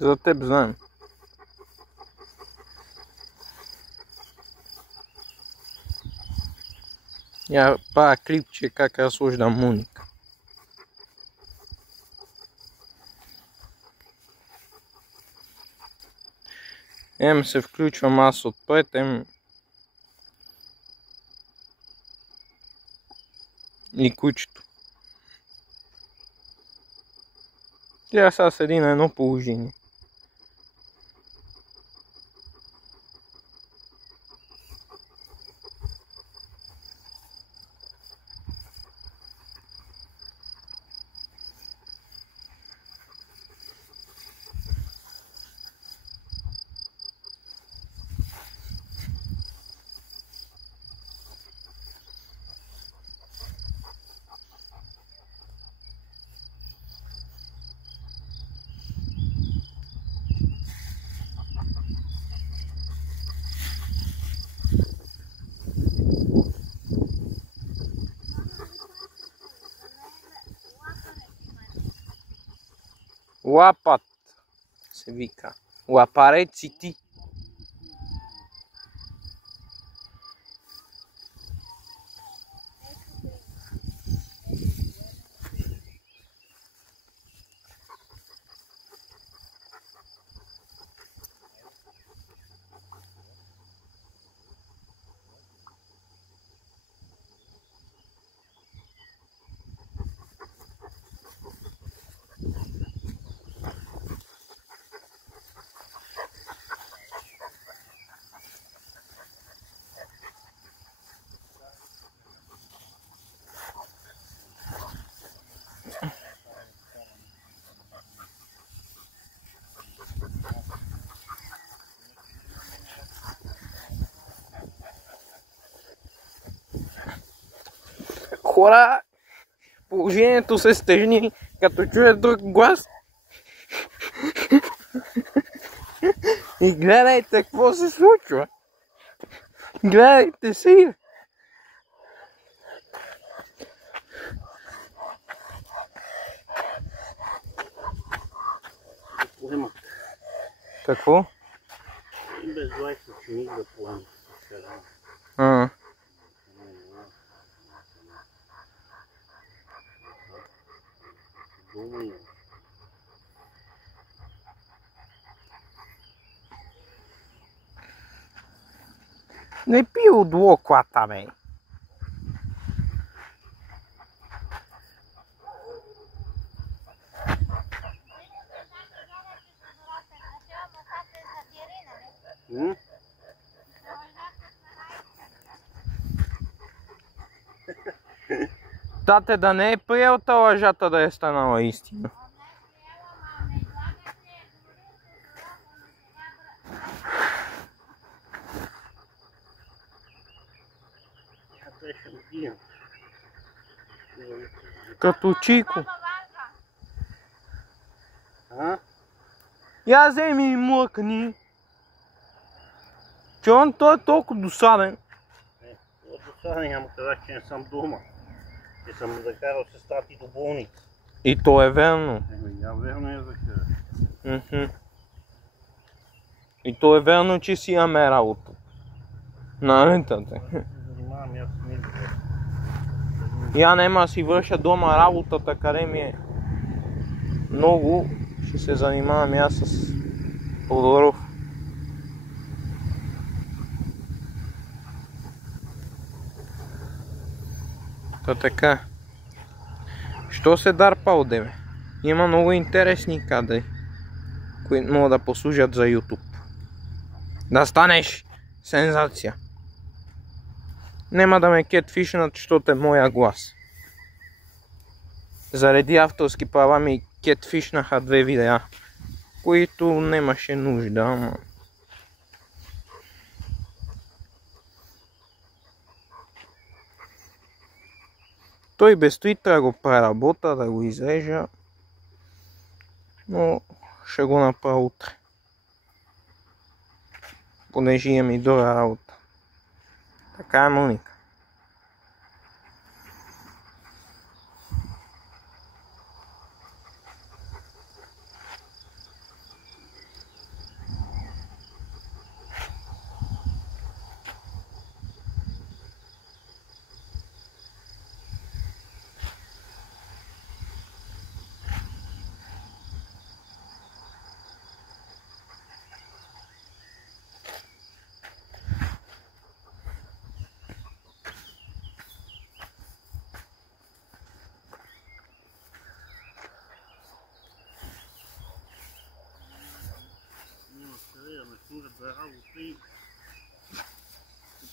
За теб знам. Я правя клипче как разсуждам Моника. Ем се включвам аз отпред, и кучето. Тя сега седи на едно положение. Лапат се вика. Лапарецити. Хора, положението се стежни, като чуя друг глас. И гледайте какво се случва. Гледайте си. Какво? Без 20 ученик да поема. Не пи от локлата, бе. Тате да не е приел та лъжата да е станала истина. Като Чико. Я вземи и млъкни. Че он той е толкова досаден. Досаден, ама казах, че не съм дома. Че съм закарал сестра ти до болница. И то е верно. Я верно я закарах. И то е верно, че си имаме работа. Нали, тате? Занимавам аз с него. Я нема си върша дома работата, къде ми е много. Ще се занимавам аз с Тодоров. Та така. Що се дърпа от тебе? Има много интересни кадри, които могат да послужат за YouTube. Да станеш сензация. Нема да ме кетфишнат, защото е моя глас. Заради авторски права ми кетфишнаха 2 видеа, които немаше нужда, ама... Той без това да го преработа, да го изрежа, но ще го направя утре. Понеже имам и друга работа. Така е, Моника.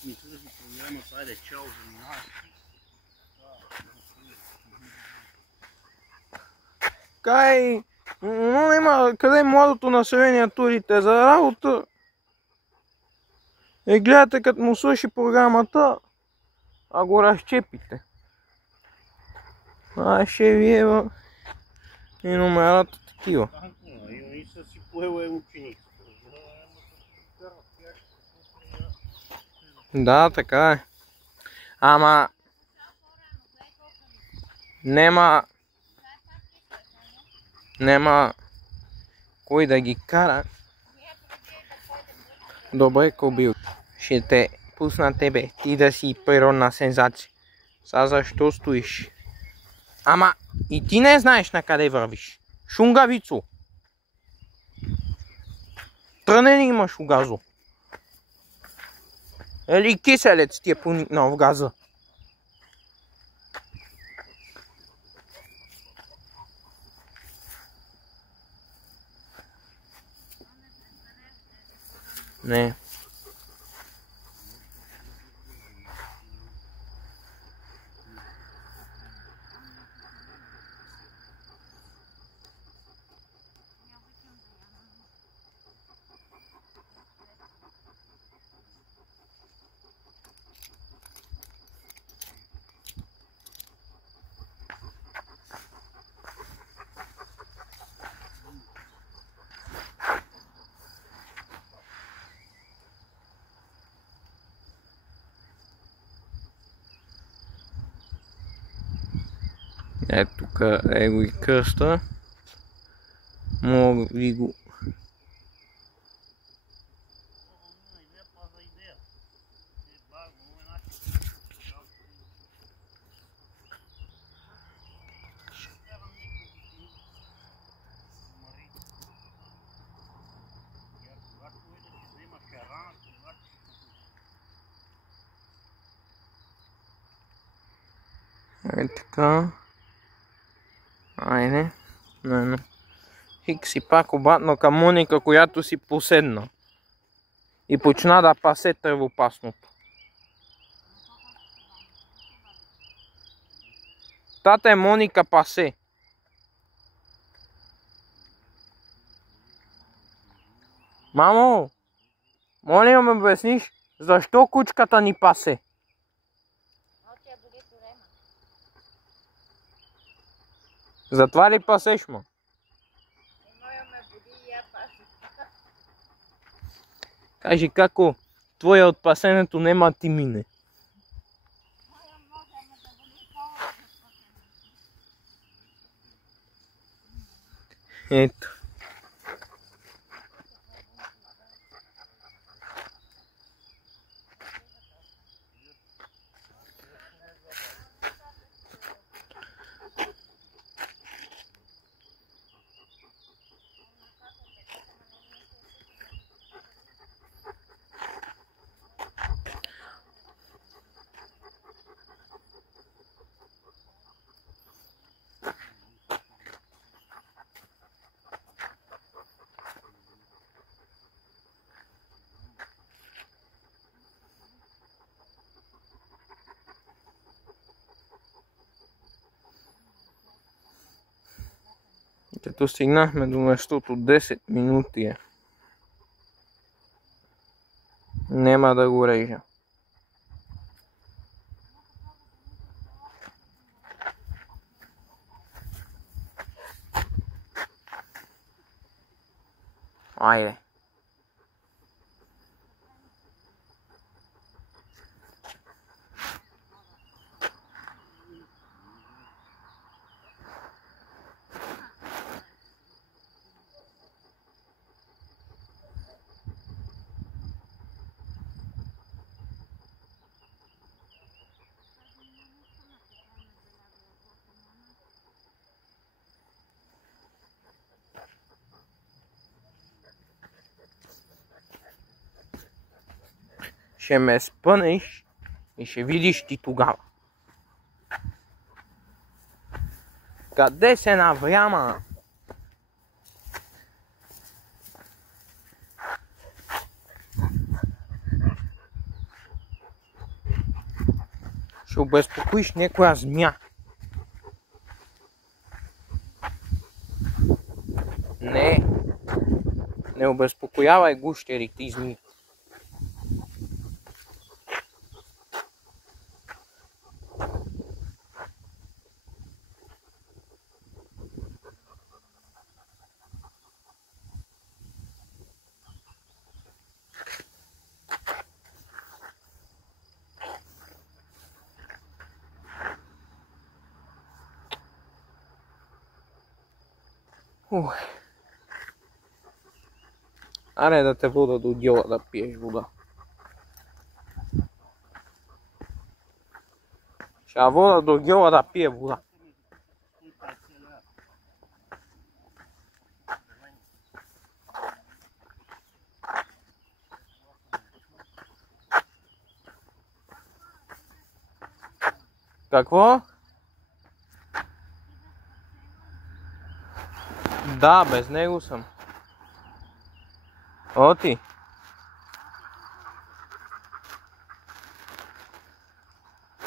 ми търси проблема, това е да чао заминава. Кай, но няма къде младото население турите за работа. И гледате като му свърши програмата, а го разчепите. Ще вие и номерата такива. И са си поела ученик. Да, така е. Ама нема кой да ги кара. Добре, Кобил. Ще те пусна тебе, ти да си природна сензация. Са защо стоиш? Ама и ти не знаеш на къде вървиш. Шунгавицо. Трънен имаш у газо. Или киселец ти е поникнал в газа. Не. Ето тук е го и кръста. Мога ви го... Е така. Айде. Хик си пак обратно към Моника, която си поседна. И почна да пасе тревопасното. Тата е Моника пасе. Мамо, моля да ме обясниш, защо кучката ни пасе? Затова ли пасеш, ма? Кажи како твоя от пасенето нема ти мине. Ето. Като стигнахме до местото 10 минути е. Нема да го режа. Айде. Ще ме спънеш и ще видиш ти тогава. Къде се навряма? Ще обезпокоиш някоя змия. Не обезпокоявай гущерите и змии. Аре да те вода до дела да пиеш вода. Ще вода до дела да пие вода. Какво? Да, без него съм. Оти.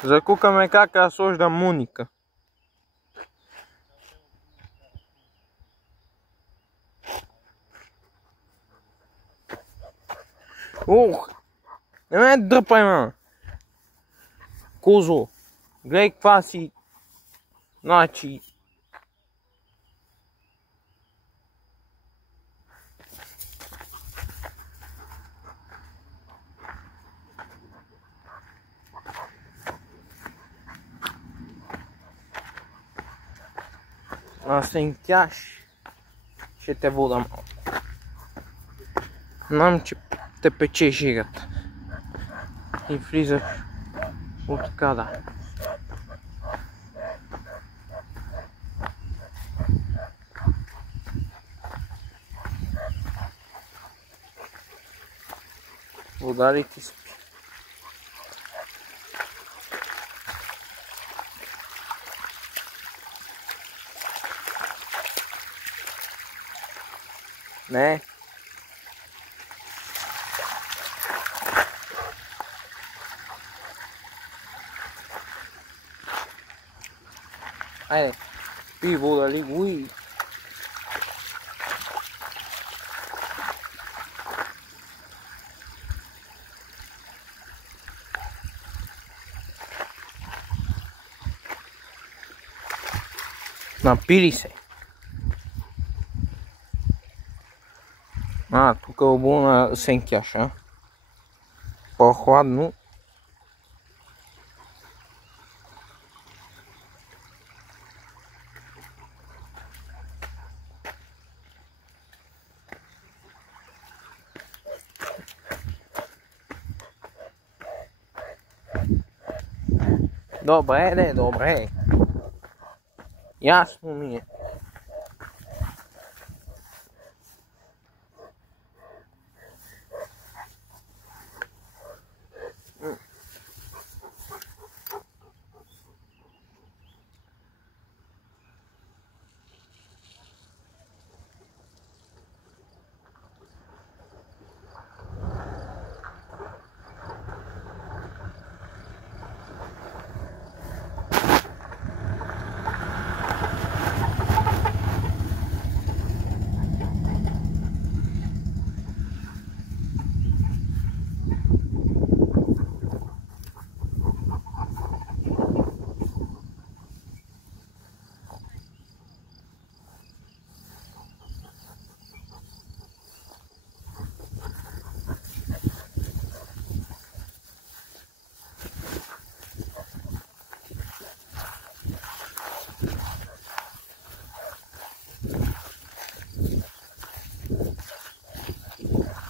Закукаме как аз сождам Моника. Не ме дръпай, ма. Козо. Гледай каква си. Значи. Сенкяш. Ще те вода малко. Знам, че те пече жигата. И влизаш от када. Вода ли ти спи? Не. Айде, пи вода ли, уй. Напили се. Тук е обул на сенкяша. По-хладно. Добре, добре. Ясно ми е.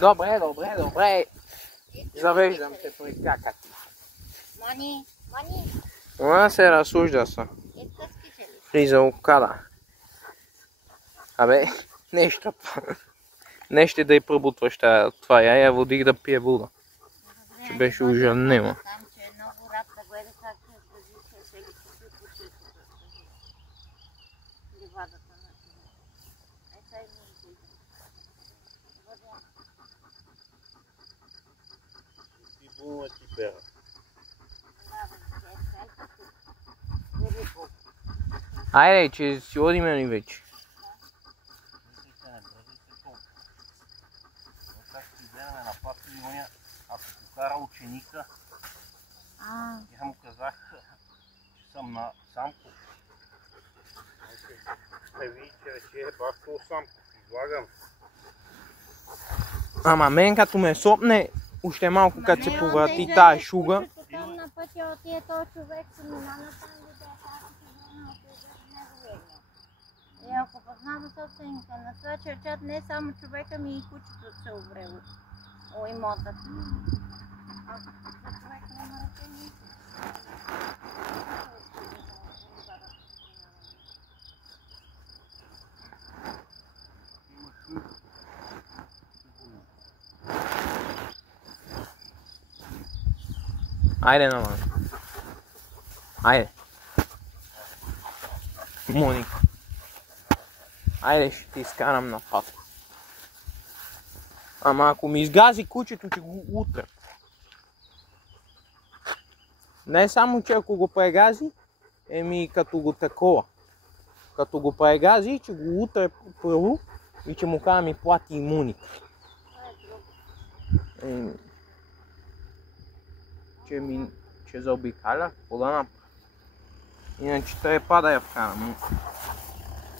Добре. Завеждам те при какати. Мани. Она се разсужда са. Влиза окада. Абе, не ще да й пробутваш това. Я водих да пие вода. Че беше ужанема. Там, че е много рад да гледа как се ли ливадата на това. Ти бума ти пера. Айде, че си одиме ли вече? Бързайте, не бързайте толкова. Как ще изгледаме на път и оня, ако покара ученика, я му казах, че съм на Самков. Не види, че вече е бахто Самков. Излагам. Ама мен като ме сопне, още малко като се поврати тая шуга. Там на пътя отие този човек, се мина на там до това, ако се върна, отиде и ако познава собственика на това черчат, не само човека ми и кучето се обрело. О, имотът. Ако човек няма решение. Айде наман. Айде. Моника. Айде ще ти изкарам на патко. Ама ако ми изгази кучето, ще го утре. Не само, че ако го прегази, еми като го такова. Като го прегази, че го утре първо и че му кажа ми плати и Моника. Че заобикаля, какво да направя? Иначе трябва да я вкарам.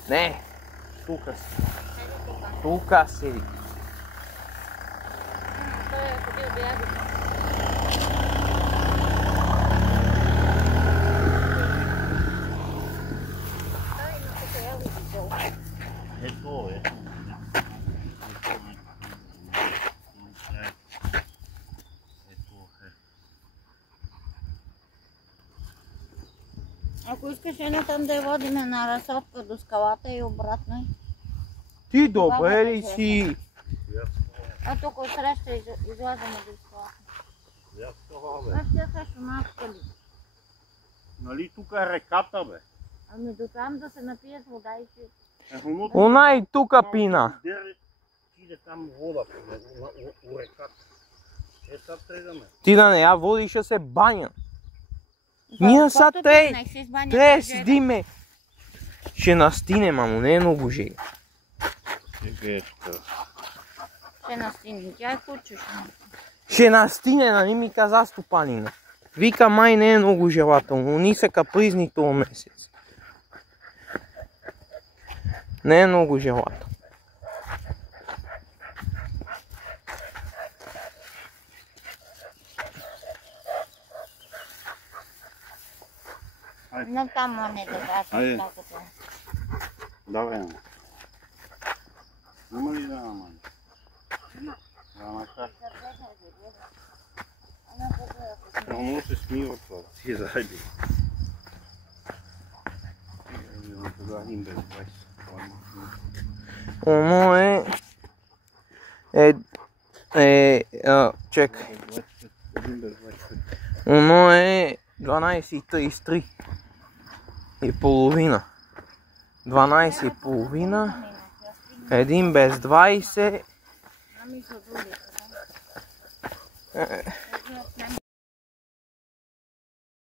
Не, тука си. Тука седи. Той е ходил да яде. Той има тук ягоди долу. Ето е. Ако искаш едно там да я водиме на разсадка до скалата и обратно. Ти добре ли си? А тук отсреща излазаме до скалата. Аз тя също малко кали. Нали тук е реката, бе? Ами до там да се напият вода и си. Она и тука пина. Иде там вода у реката. Е, сега тръгаме. Ти да не я водиш, да се баня. Ние са те седиме. Ще настине, мамо, не е много жега. Ще настине, тя е куче. Ще настине, нали ми каза стопанина. Вика, май не е много желателно, ни са капризни този месец. Не е много желателно. Но там не да Айде. дадат. Давай, ама. Има ли да намани? Да, накар. Много се смива това. Си зайди. Тогава им без 20. Оно чекай. Оно е 12:33 и половина. 12:30. Един без 20. Ами са други.